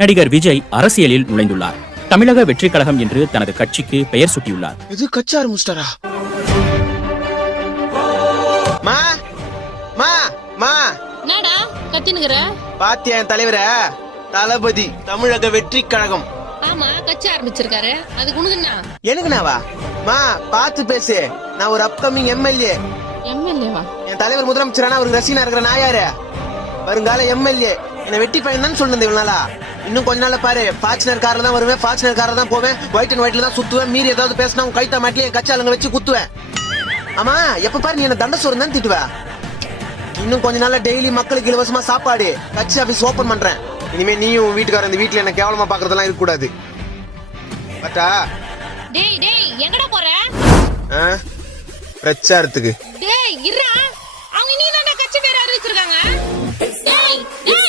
நடிகர் விஜய் அரசியலில் நுழைந்துள்ளார். தமிழக வெற்றிக் கழகம் என்று தனது கட்சிக்கு பெயர் சூட்டியுள்ளார். இது கட்சி ஆரம்பிச்சிட்டாரா? மா மா மா என்னடா கத்தினுங்கற? பாத்தியா என் தலைவர? தளபதி தமிழக வெற்றிக் கழகம். ஆமா கட்சி ஆரம்பிச்சிருக்காரு. அதுக்கு உனக்குன்னா? எனக்குனாவா? மா பாத்து பேசு. நான் ஒரு அப்கமிங் எம்எல்ஏ. எம்எல்ஏவா? என் தலைவர் முதலமைச்சரானா அவருக்கு ரசிகனா இருக்கிற நான் யாரு? வருங்கால எம்எல்ஏ. என்ன வெட்டி பையன் தான் சொன்னது இவ்வளவு நாளா. இன்னும் கொஞ்ச நாள்ல பாரு, ஃபார்ச்சுனர் கார்ல தான் வருவேன், ஃபார்ச்சுனர் கார்ல தான் போவேன், ஒயிட் அண்ட் ஒயிட்ல தான் சுத்துவேன். மீறி ஏதாவது பேசினா உன் கைத்தா மாட்டிலே என் கட்சி ஆளுங்க வச்சு குத்துவேன். ஆமா, எப்ப பாரு நீ என்ன தண்ட சோறு தான் திட்டுவ. இன்னும் கொஞ்ச நாள்ல டெய்லி மக்களுக்கு இலவசமா சாப்பாடு, கட்சி ஆபீஸ் ஓபன் பண்றேன். இனிமே நீயும் வீட்டுக்காரர் இந்த வீட்டுல என்ன கேவலமா பாக்குறதெல்லாம் இருக்க கூடாது. பட்டா டேய் டேய் எங்கடா போற? பிரச்சாரத்துக்கு. டேய் இருடா, அவங்க நீ தான கட்சி பேர் அறிவிச்சிருக்காங்க. டேய் டேய்